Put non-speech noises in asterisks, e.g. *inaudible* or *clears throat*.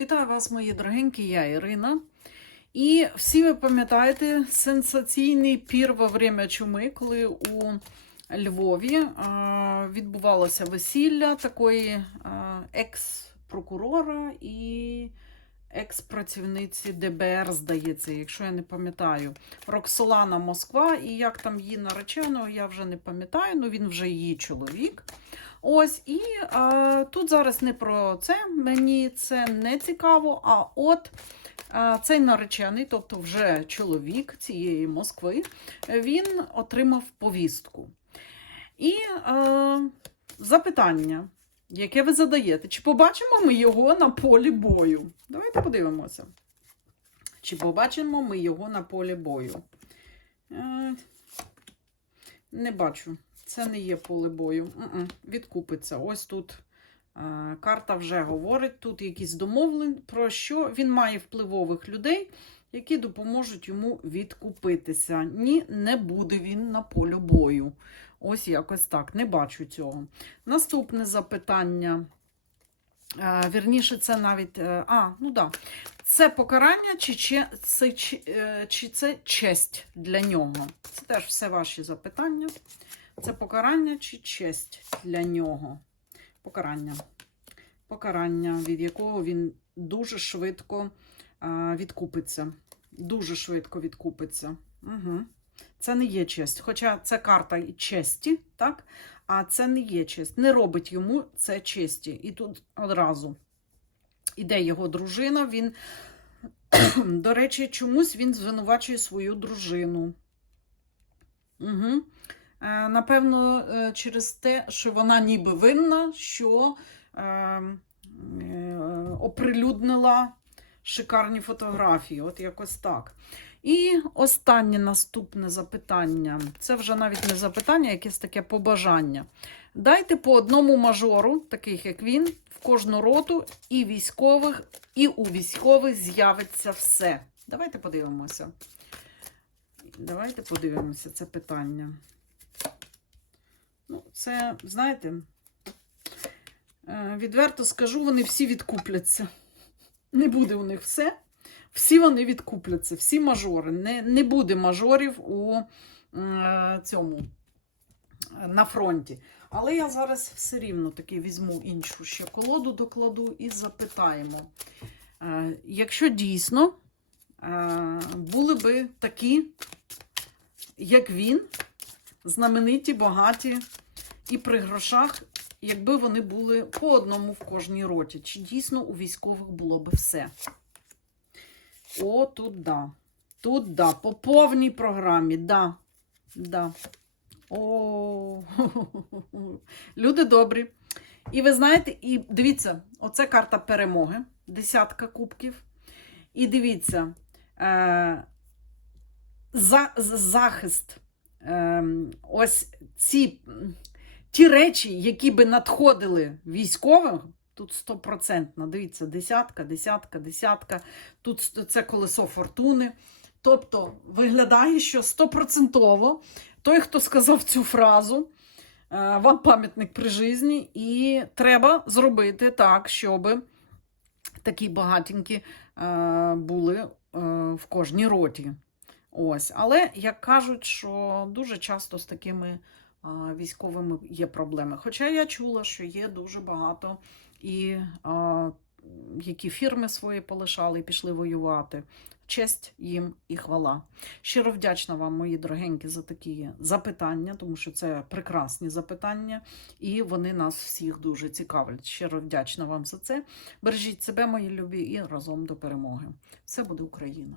Вітаю вас, мої дорогенькі, я Ірина. І всі ви пам'ятаєте сенсаційний пір во время чуми, коли у Львові відбувалося весілля такої екс-прокурора і екс-працівниці ДБР, здається, якщо я не пам'ятаю. Роксолана Москва, і як там її нареченого, я вже не пам'ятаю, ну він вже її чоловік. Ось, і а, тут зараз не про це, мені це не цікаво. А от а, цей наречений, тобто вже чоловік цієї Москви, він отримав повістку. І а, запитання, яке ви задаєте, чи побачимо ми його на полі бою? Давайте подивимося. Чи побачимо ми його на полі бою? Е, не бачу. Це не є поле бою. Відкупиться. Ось тут е, карта вже говорить. Тут якісь домовлення про що він має впливових людей, які допоможуть йому відкупитися. Ні, не буде він на полі бою. Ось якось так. Не бачу цього. Наступне запитання. Е, Вірніше, це навіть. е, А, ну да. Це покарання, чи, це, чи, е, чи це честь для нього? Це теж все ваші запитання. Це покарання чи честь для нього? Покарання. Покарання, від якого він дуже швидко відкупиться. Дуже швидко відкупиться. Угу. Це не є честь. Хоча це карта честі, так? А це не є честь. Не робить йому це честі. І тут одразу іде його дружина. Він, *clears throat* до речі, чомусь він звинувачує свою дружину. Угу. Е, Напевно, е, через те, що вона ніби винна, що е, е, оприлюднила шикарні фотографії. От якось так. І останнє наступне запитання. Це вже навіть не запитання, якесь таке побажання. Дайте по одному мажору, таких як він, в кожну роту, і військових, і у військових з'явиться все. Давайте подивимося. Давайте подивимося це питання. Ну, це, знаєте, е, відверто скажу, вони всі відкупляться. Не буде у них все. Всі вони відкупляться, всі мажори. Не, не буде мажорів у е, цьому на фронті. Але я зараз все рівно таки візьму іншу ще колоду докладу і запитаємо. Е, якщо дійсно е, були би такі, як він, знамениті, багаті і при грошах, якби вони були по одному в кожній роті. Чи дійсно у військових було би все? О, тут да. Тут да. По повній програмі, да. Да. О, *laughs* люди добрі. І ви знаєте, і дивіться, оце карта перемоги, десятка кубків. І дивіться, е, за, захист. Е, ось ці ті речі, які би надходили військовим, тут стопроцентно, дивіться, десятка, десятка, десятка, тут це колесо фортуни. Тобто виглядає, що стопроцентово той, хто сказав цю фразу, е, вам пам'ятник при житті, і треба зробити так, щоб такі багатенькі е, були е, в кожній роті. Ось. Але як кажуть, що дуже часто з такими військовими є проблеми. Хоча я чула, що є дуже багато і які фірми свої полишали і пішли воювати. Честь їм і хвала. Щиро вдячна вам, мої дорогенькі, за такі запитання, тому що це прекрасні запитання, і вони нас всіх дуже цікавлять. Щиро вдячна вам за це. Бережіть себе, мої любі, і разом до перемоги. Все буде Україна!